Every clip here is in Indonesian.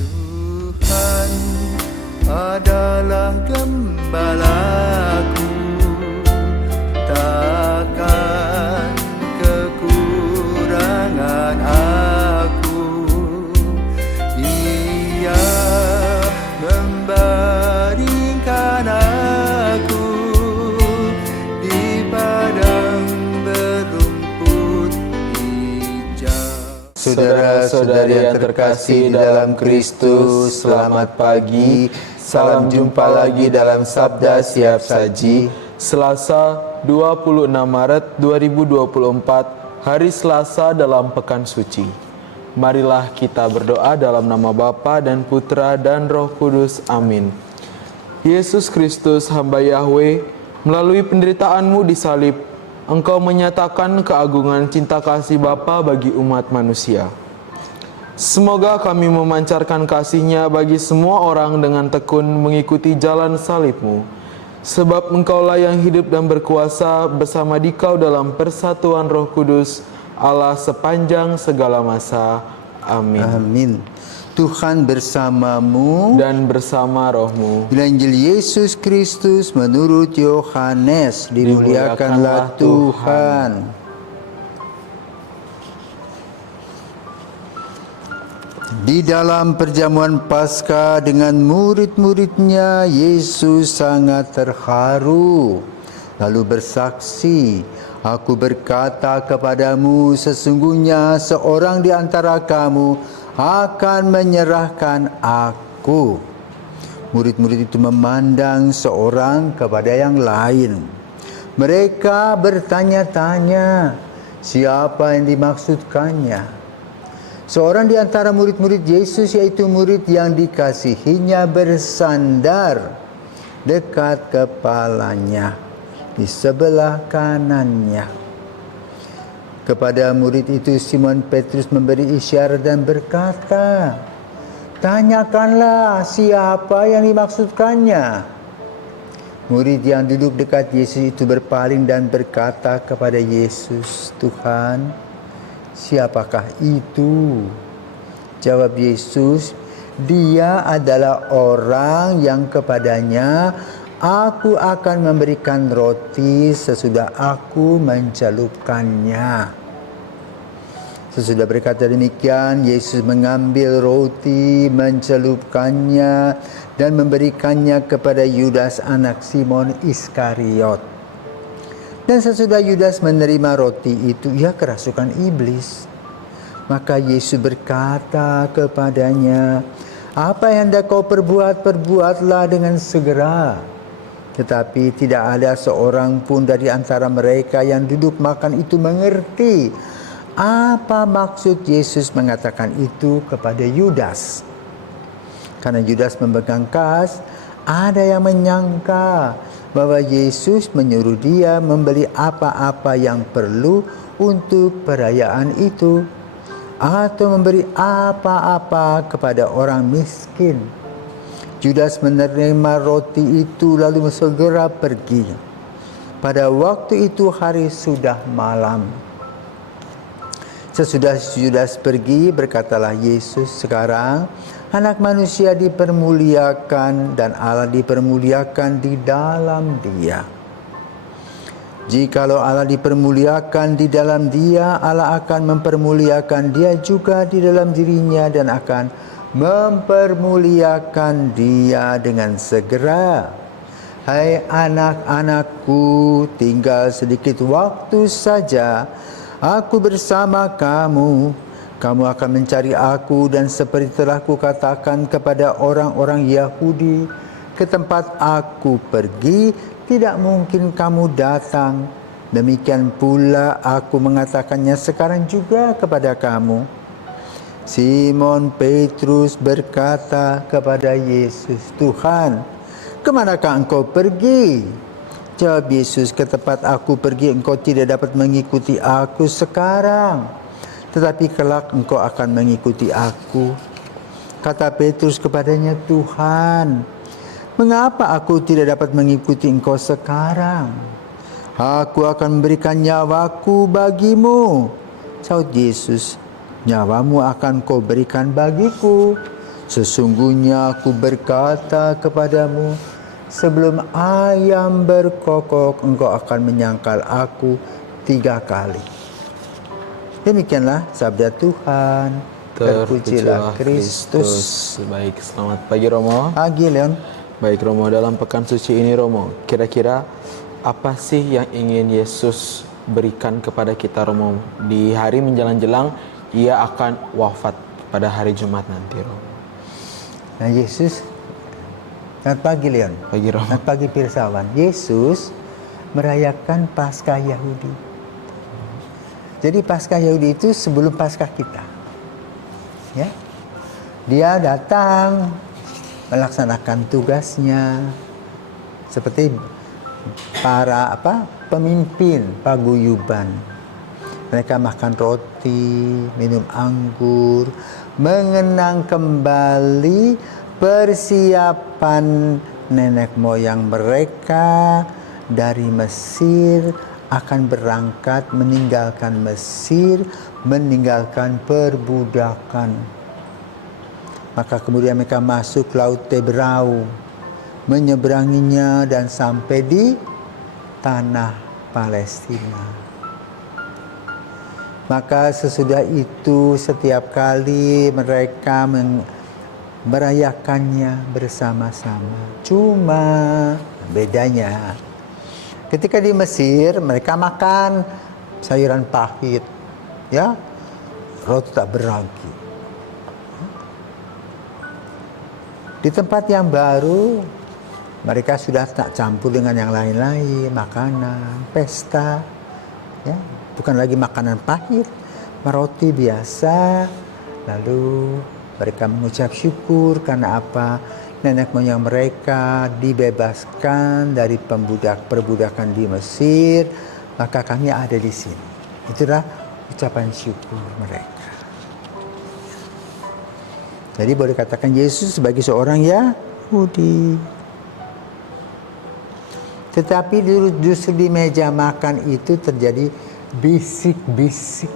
Tuhan adalah gembalaku, takkan kekurangan aku. Ia membaringkan aku di padang berumput hijau. Saudara-saudari yang terkasih dalam Kristus, selamat pagi. Salam jumpa lagi dalam Sabda Siap Saji. Selasa 26 Maret 2024, hari Selasa dalam Pekan Suci. Marilah kita berdoa dalam nama Bapa dan Putra dan Roh Kudus. Amin. Yesus Kristus, hamba Yahweh, melalui penderitaan-Mu di salib, Engkau menyatakan keagungan cinta kasih Bapa bagi umat manusia. Semoga kami memancarkan kasih-Nya bagi semua orang dengan tekun mengikuti jalan salib-Mu. Sebab Engkaulah yang hidup dan berkuasa bersama Dikau dalam persatuan Roh Kudus, Allah sepanjang segala masa. Amin. Amin. Tuhan bersamamu Dan bersama rohmu. Bila Injil Yesus Kristus menurut Yohanes, dimuliakanlah Tuhan. Di dalam perjamuan Paskah dengan murid-muridnya, Yesus sangat terharu, lalu bersaksi, "Aku berkata kepadamu, sesungguhnya seorang di antara kamu akan menyerahkan aku." Murid-murid itu memandang seorang kepada yang lain. Mereka bertanya-tanya, siapa yang dimaksudkannya? Seorang di antara murid-murid Yesus, yaitu murid yang dikasihinya, bersandar dekat kepalanya di sebelah kanannya. Kepada murid itu Simon Petrus memberi isyarat dan berkata, "Tanyakanlah siapa yang dimaksudkannya." Murid yang duduk dekat Yesus itu berpaling dan berkata kepada Yesus, "Tuhan, siapakah itu?" Jawab Yesus, "Dia adalah orang yang kepadanya aku akan memberikan roti sesudah aku mencelupkannya." Sesudah berkata demikian, Yesus mengambil roti, mencelupkannya, dan memberikannya kepada Yudas anak Simon Iskariot. Dan sesudah Yudas menerima roti itu, ia kerasukan iblis. Maka Yesus berkata kepadanya, "Apa yang hendak kau perbuat, perbuatlah dengan segera." Tetapi tidak ada seorang pun dari antara mereka yang duduk makan itu mengerti apa maksud Yesus mengatakan itu kepada Yudas. Karena Yudas memegang kas, ada yang menyangka bahwa Yesus menyuruh dia membeli apa-apa yang perlu untuk perayaan itu, atau memberi apa-apa kepada orang miskin. Yudas menerima roti itu lalu segera pergi. Pada waktu itu hari sudah malam. Sesudah Yudas pergi, berkatalah Yesus, "Sekarang Anak Manusia dipermuliakan dan Allah dipermuliakan di dalam Dia. Jikalau Allah dipermuliakan di dalam Dia, Allah akan mempermuliakan Dia juga di dalam dirinya dan akan mempermuliakan Dia dengan segera. Hai anak-anakku, tinggal sedikit waktu saja aku bersama kamu. Kamu akan mencari aku, dan seperti telah kukatakan kepada orang-orang Yahudi, ke tempat aku pergi tidak mungkin kamu datang. Demikian pula aku mengatakannya sekarang juga kepada kamu." Simon Petrus berkata kepada Yesus, "Tuhan, kemanakah engkau pergi?" Jawab Yesus, "Ke tempat aku pergi engkau tidak dapat mengikuti aku sekarang, tetapi kelak engkau akan mengikuti aku." Kata Petrus kepadanya, "Tuhan, mengapa aku tidak dapat mengikuti engkau sekarang? Aku akan memberikan nyawaku bagimu." Saud Yesus, "Nyawamu akan kau berikan bagiku. Sesungguhnya aku berkata kepadamu, sebelum ayam berkokok, engkau akan menyangkal aku 3 kali. Demikianlah sabda Tuhan. Terpujilah Kristus. Baik, selamat pagi Romo. Pagi, Leon. Baik Romo, dalam pekan suci ini Romo, kira-kira apa sih yang ingin Yesus berikan kepada kita Romo di hari menjelang-jelang ia akan wafat pada hari Jumat nanti Romo? Nah, Yesus, selamat pagi, Leon. Pagi Romo. Selamat pagi pirsawan. Yesus merayakan Paskah Yahudi. Jadi Paskah Yahudi itu sebelum Paskah kita. Ya. Dia datang melaksanakan tugasnya seperti para pemimpin paguyuban. Mereka makan roti, minum anggur, mengenang kembali persiapan nenek moyang mereka dari Mesir, akan berangkat meninggalkan Mesir, meninggalkan perbudakan. Maka kemudian mereka masuk Laut Teberau, menyeberanginya dan sampai di tanah Palestina. Maka sesudah itu setiap kali mereka merayakannya bersama-sama. Cuma bedanya, ketika di Mesir mereka makan sayuran pahit, ya, roti tak beragi. Di tempat yang baru, mereka sudah tak campur dengan yang lain-lain, makanan, pesta, ya, bukan lagi makanan pahit, roti biasa. Lalu mereka mengucap syukur karena apa? Nenek moyang mereka dibebaskan dari perbudakan di Mesir, maka kami ada di sini. Itulah ucapan syukur mereka. Jadi boleh katakan Yesus sebagai seorang Yahudi. Tetapi justru di meja makan itu terjadi bisik-bisik.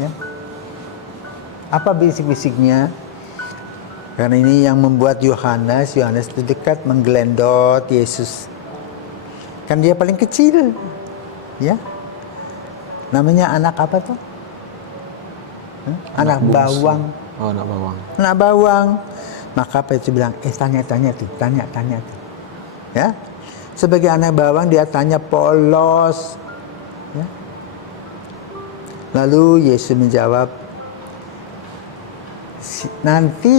Ya. Apa bisik-bisiknya? Karena ini yang membuat Yohanes itu dekat menggelendot Yesus. Kan dia paling kecil. Ya. Namanya anak apa tuh? Anak bawang. Oh, anak bawang. Anak bawang. Maka Petrus bilang, tanya tuh. Ya. Sebagai anak bawang dia tanya polos. Ya. Lalu Yesus menjawab, nanti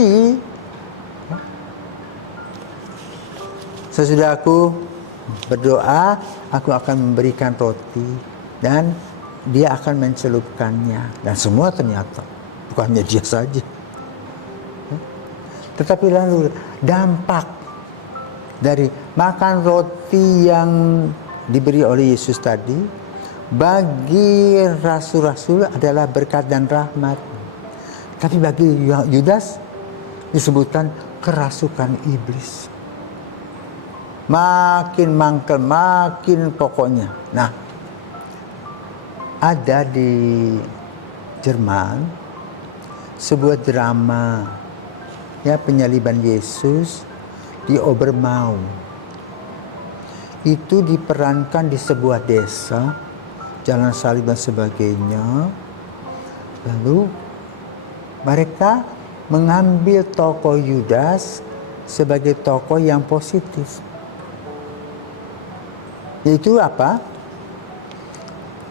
sesudah aku berdoa, aku akan memberikan roti dan dia akan mencelupkannya. Dan semua ternyata, bukannya dia saja. Tetapi lalu dampak dari makan roti yang diberi oleh Yesus tadi, bagi rasul-rasul adalah berkat dan rahmat. Tapi bagi Yudas disebutkan kerasukan iblis. Makin mangkel, makin pokoknya. Nah, ada di Jerman sebuah drama, ya, penyaliban Yesus di Obermau. Itu diperankan di sebuah desa, jalan salib dan sebagainya. Lalu mereka mengambil tokoh Yudas sebagai tokoh yang positif. Yaitu apa?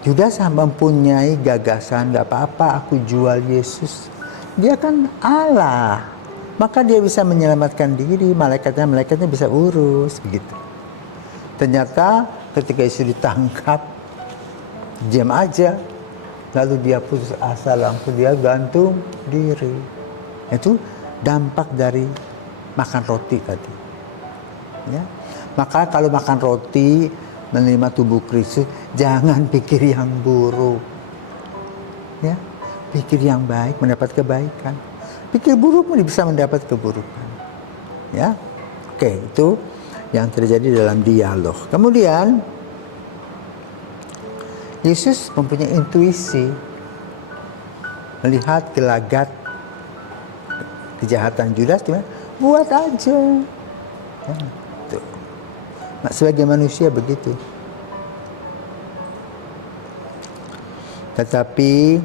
Yudas mempunyai gagasan, gak apa-apa aku jual Yesus. Dia kan Allah. Maka dia bisa menyelamatkan diri, malaikatnya bisa urus, begitu. Ternyata ketika Yesus ditangkap, diam aja. Lalu dia putus asa, langsung dia gantung diri. Itu dampak dari makan roti tadi. Ya. Maka kalau makan roti, menerima tubuh Kristus, jangan pikir yang buruk. Ya. Pikir yang baik, mendapat kebaikan. Pikir buruk bisa mendapat keburukan. Ya. Oke, itu yang terjadi dalam dialog. Kemudian Yesus mempunyai intuisi melihat gelagat kejahatan Judas, cuma buat aja. Ya, tuh. Sebagai manusia begitu. Tetapi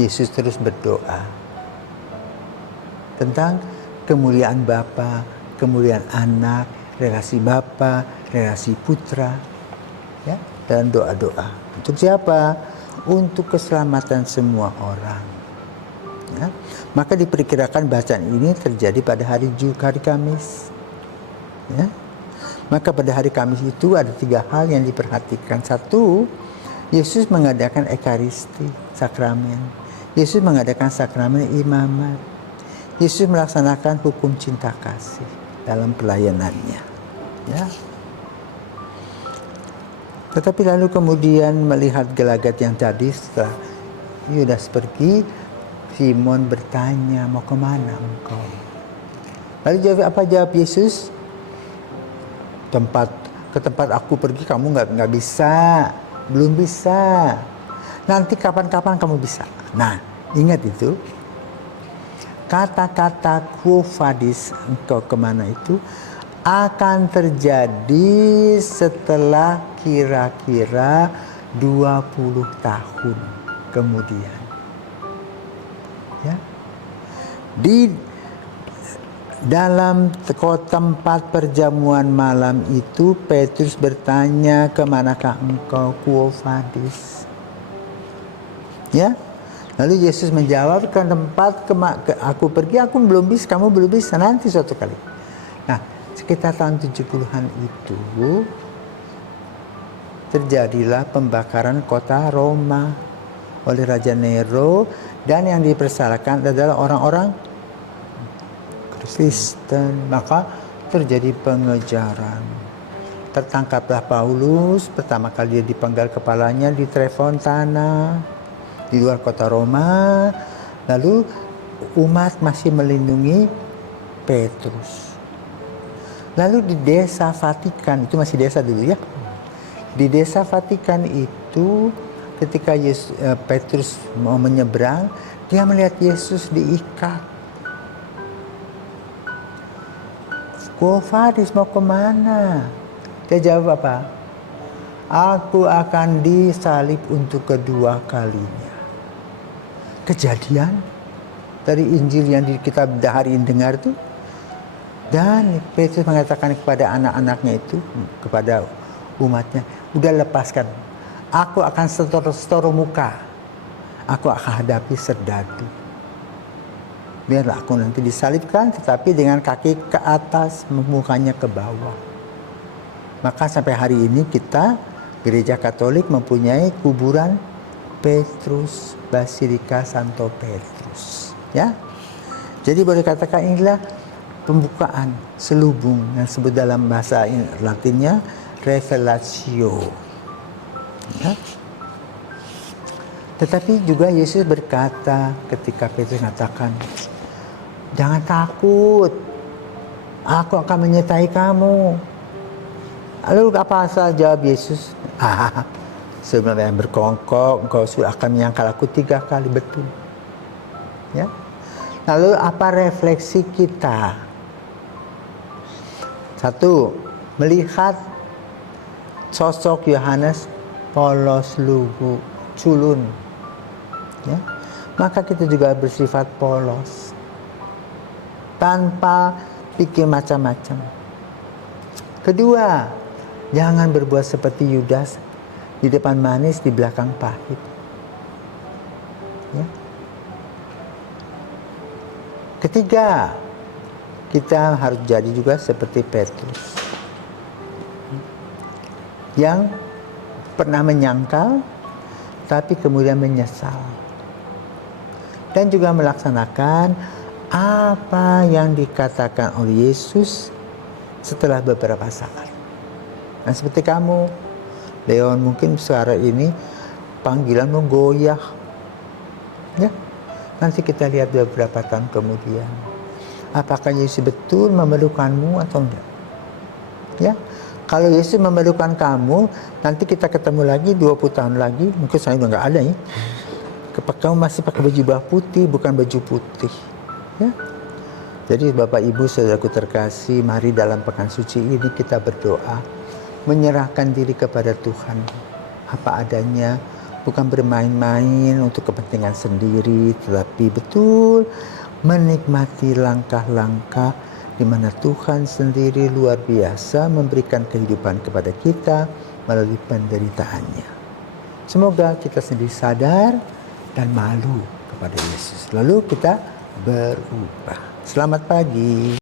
Yesus terus berdoa tentang kemuliaan Bapa, kemuliaan Anak, relasi Bapa, relasi Putra, ya, dalam doa-doa. Untuk siapa? Untuk keselamatan semua orang. Ya. Maka diperkirakan bacaan ini terjadi pada hari Kamis. Ya. Maka pada hari Kamis itu ada 3 hal yang diperhatikan. 1, Yesus mengadakan Ekaristi, sakramen. Yesus mengadakan sakramen imamat. Yesus melaksanakan hukum cinta kasih dalam pelayanannya. Ya. Tetapi lalu kemudian melihat gelagat yang tadi, setelah Yudas pergi, Simon bertanya, mau kemana engkau? Lalu apa jawab Yesus? Ke tempat aku pergi kamu nggak bisa, belum bisa. Nanti kapan-kapan kamu bisa. Nah, ingat itu. Kata-kata quo vadis, engkau kemana itu, akan terjadi setelah kira-kira 20 tahun kemudian. Ya. Di dalam tempat perjamuan malam itu, Petrus bertanya, kemanakah engkau, quo vadis? Ya. Lalu Yesus menjawab, ke tempat aku pergi, aku belum bisa, kamu belum bisa, nanti suatu kali. Nah, sekitar tahun 70-an itu terjadilah pembakaran kota Roma oleh Raja Nero, dan yang dipersalahkan adalah orang-orang Kristen. Maka terjadi pengejaran. Tertangkaplah Paulus, pertama kali dia dipenggal kepalanya di Trefontana, di luar kota Roma. Lalu umat masih melindungi Petrus. Lalu di desa Vatikan, itu masih desa dulu ya. Di desa Vatikan itu ketika Petrus mau menyeberang, dia melihat Yesus diikat. Quo vadis, mau kemana? Dia jawab apa? Aku akan disalib untuk kedua kalinya. Kejadian dari Injil yang kita hari ini dengar itu. Dan Petrus mengatakan kepada anak-anaknya itu, kepada umatnya, udah lepaskan. Aku akan setor muka. Aku akan hadapi serdadu. Biarlah aku nanti disalibkan, tetapi dengan kaki ke atas, mukanya ke bawah. Maka sampai hari ini kita, Gereja Katolik mempunyai kuburan Petrus, Basilika Santo Petrus. Ya, jadi boleh katakan inilah pembukaan selubung yang disebut dalam bahasa Latinnya revelatio. Ya. Tetapi juga Yesus berkata ketika Petrus mengatakan, jangan takut, aku akan menyertai kamu. Lalu apa asal jawab Yesus? Sebenarnya berkongkok, engkau sudah akan menyangkal aku 3 kali, betul. Ya. Lalu apa refleksi kita? 1, melihat sosok Yohanes polos lugu, culun. Ya. Maka kita juga bersifat polos, tanpa pikir macam-macam. Kedua, jangan berbuat seperti Yudas, di depan manis, di belakang pahit. Ya. Ketiga, kita harus jadi juga seperti Petrus, yang pernah menyangkal, tapi kemudian menyesal. Dan juga melaksanakan apa yang dikatakan oleh Yesus setelah beberapa saat. Dan seperti kamu, Leon, mungkin suara ini panggilanmu goyah. Ya. Nanti kita lihat beberapa tahun kemudian. Apakah Yesus betul memerlukanmu atau enggak? Ya. Kalau Yesus memerlukan kamu, nanti kita ketemu lagi 20 tahun lagi, mungkin saya udah enggak ada ya. Kamu masih pakai baju putih, bukan baju putih. Ya. Jadi Bapak Ibu saudaraku terkasih, mari dalam pekan suci ini kita berdoa, menyerahkan diri kepada Tuhan apa adanya, bukan bermain-main untuk kepentingan sendiri, tetapi betul menikmati langkah-langkah di mana Tuhan sendiri luar biasa memberikan kehidupan kepada kita melalui penderitaannya. Semoga kita sendiri sadar dan malu kepada Yesus. Lalu kita berubah. Selamat pagi.